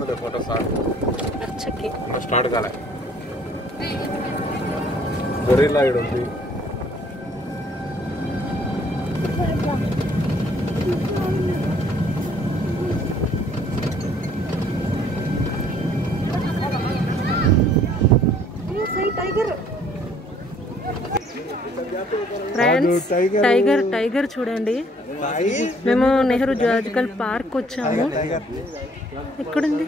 అవుతుంది photo start కాలే gorilla ఇక్కడ ఉంది ఫ్రెండ్స్ టైగర్ చూడండి మేము నెహ్రూ జూలాజికల్ పార్క్ వచ్చాము ఎక్కడుంది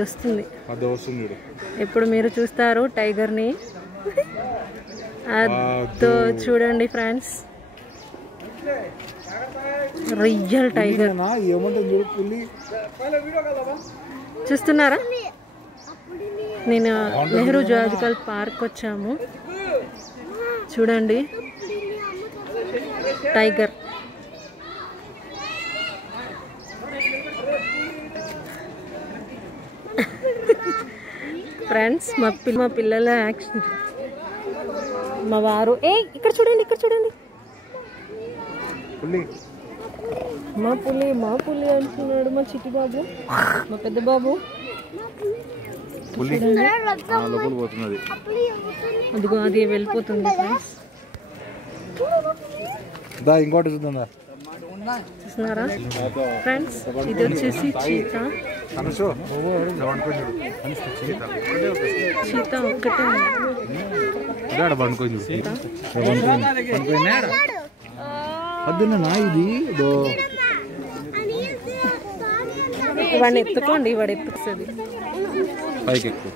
వస్తుంది ఎప్పుడు మీరు చూస్తారు టైగర్ ని అదో చూడండి ఫ్రెండ్స్ రియల్ టైగర్ చూస్తున్నారా నేను నెహ్రూ జూలాజికల్ పార్క్ వచ్చాము చూడండి టైగర్ ఫ్రెండ్స్ మా పిల్లల యాక్షన్ మా వారు ఇక్కడ చూడండి మా పులి అంటున్నాడు మా చిట్టి బాబు మా పెద్ద బాబు అదిగో అది వెళ్ళిపోతుంది ఇంకోటి చూద్దా చూస్తున్నారా ఫ్రెండ్స్ ఇది వచ్చేసి చీతా ఒక్కటే వాడిని ఎత్తుకోండి వాడు ఎత్తుకుతుంది పైకి ఎక్కువ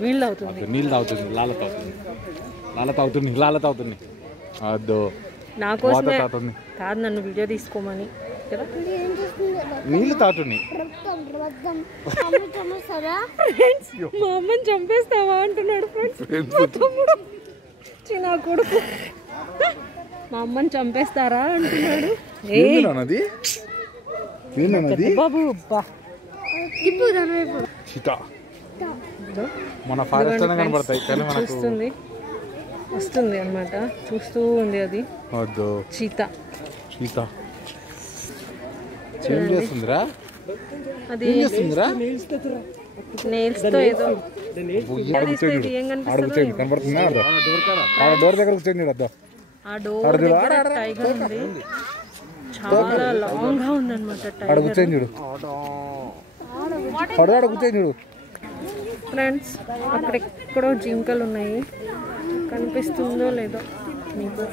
వీళ్ళు అవుతుంది నీళ్ళు తాగుతుంది లాలత అవుతుంది అదో నా కోసమే కాదు నన్ను వీడియో తీసుకోమని నీళ్ళు తాగుతుంది మా అమ్మని చంపేస్తావా అంటున్నాడు చిన్న కొడుకు మా అమ్మని చంపేస్తారా అంటున్నాడు బాబు మన ఫారెస్ట్ కనబడతాయి కానీ మనకు వస్తుంది అన్నమాట చూస్తూ ఉంది అది చీతా ఏం చేస్తుందిరా అది నెయిల్స్ తో ఏదో కనబడుతుందా డోర్ దగ్గర కూర్చొని ఆ డోర్ దగ్గర టైగర్ ఉంది చాలా లాంగ్ గా ఉందన్నమాట టైగర్ కూర్చొని ఫ్రెండ్స్ అక్కడెక్కడో జింకలు ఉన్నాయి కనిపిస్తుందో లేదో మీకు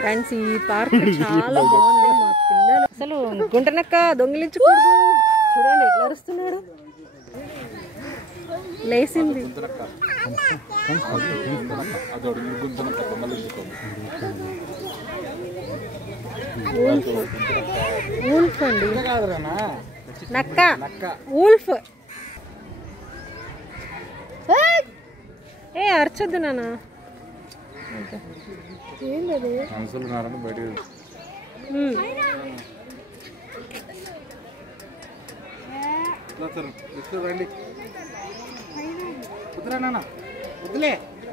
ఫ్రెండ్స్ ఈ పార్క్ చాలా బాగుంది మా పిల్లలు అసలు గుంటనక్క దొంగిలించకూడదు చూడండి ఎట్లా అరుస్తున్నాడు లేసింది ఊల్ఫ్ అండి నక్క ఊల్ఫ్ అరచొద్దు నాన్న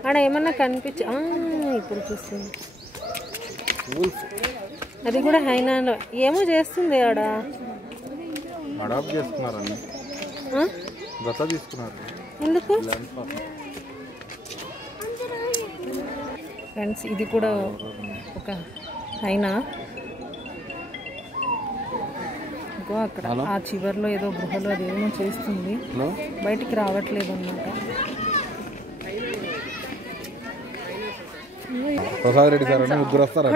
ఆడ ఏమన్నా కనిపించ ఇప్పుడు చూస్తుంది అది కూడా హైనా ఏమో చేస్తుంది ఆడ ఎందుకు ఫ్రెండ్స్ ఇది కూడా ఒక హైనా అక్కడ ఆ చివర్లో ఏదో గృహలో అదేమో చేస్తుంది బయటికి రావట్లేదు అన్నమాట ప్రసాద్ రెడ్డి సార్ అని ముగ్గురు వస్తారు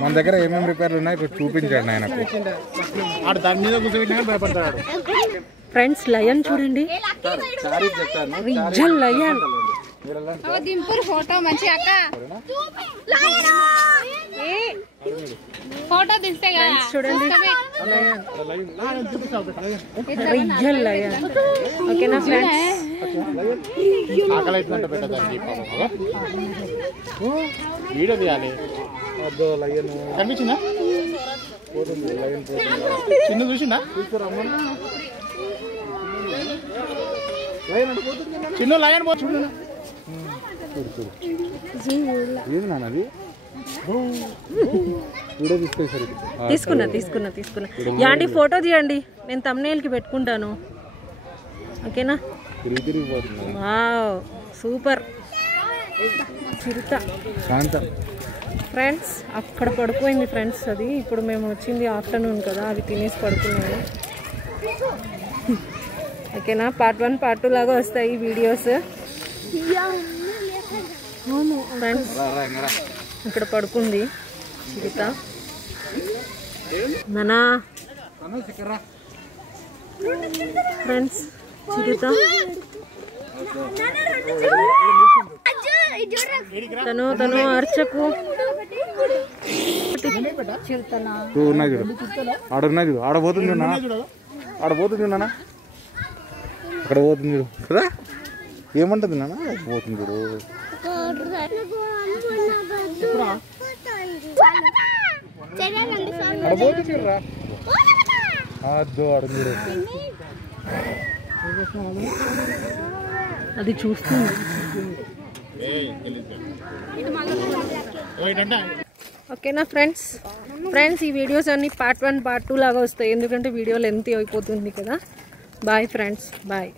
మన దగ్గర ఏమేమి రిపేర్లు ఉన్నాయి ఇక్కడ చూపించండి ఆయనకు దాని మీద కూర్చోబెట్టినా భయపడతాడు ఫ్రెండ్స్ లయన్ చూడండి రియల్ లయన్ ఫోటో మంచి అక్క ఫోటో తీస్తే చూడండి రియల్ లయన్ ఓకేనా ఫ్రెండ్స్ ఆకలి అవుతుందంట పెట్టదానికి వీడియో తీయాలి. కనిపించిందా చిన్న చూసిందా చిన్న లయన్ పో చూడు ఏది నాన్నది వీడియో తీసుకున్నా యాండి ఫోటో తీయండి, నేను తమ్నేల్కి పెట్టుకుంటాను. ఓకేనా? వావ్ సూపర్ చిరుత ఫ్రెండ్స్. అక్కడ పడుకోయింది ఫ్రెండ్స్ అది. ఇప్పుడు మేము వచ్చింది ఆఫ్టర్నూన్ కదా, అవి తినేసి పడుకున్నాము. ఓకేనా? పార్ట్ 1 పార్ట్ 2 లాగా వస్తాయి వీడియోస్ ఫ్రెండ్స్. ఇక్కడ పడుకుంది చిరుత. నానా ఫ్రెండ్స్ చిరుత తను అర్చకు ఆడబోతుంది నాన్న అక్కడ పోతుంది చూడు కదా. ఏమంటది నాన్న పోతుంది చూడు. అది చూస్తుంది. ఓకేనా ఫ్రెండ్స్? ఈ వీడియోస్ అన్ని పార్ట్ 1 పార్ట్ 2 లాగా వస్తాయి, ఎందుకంటే వీడియో లెంత్ అయిపోతుంది కదా. Bye friends, bye.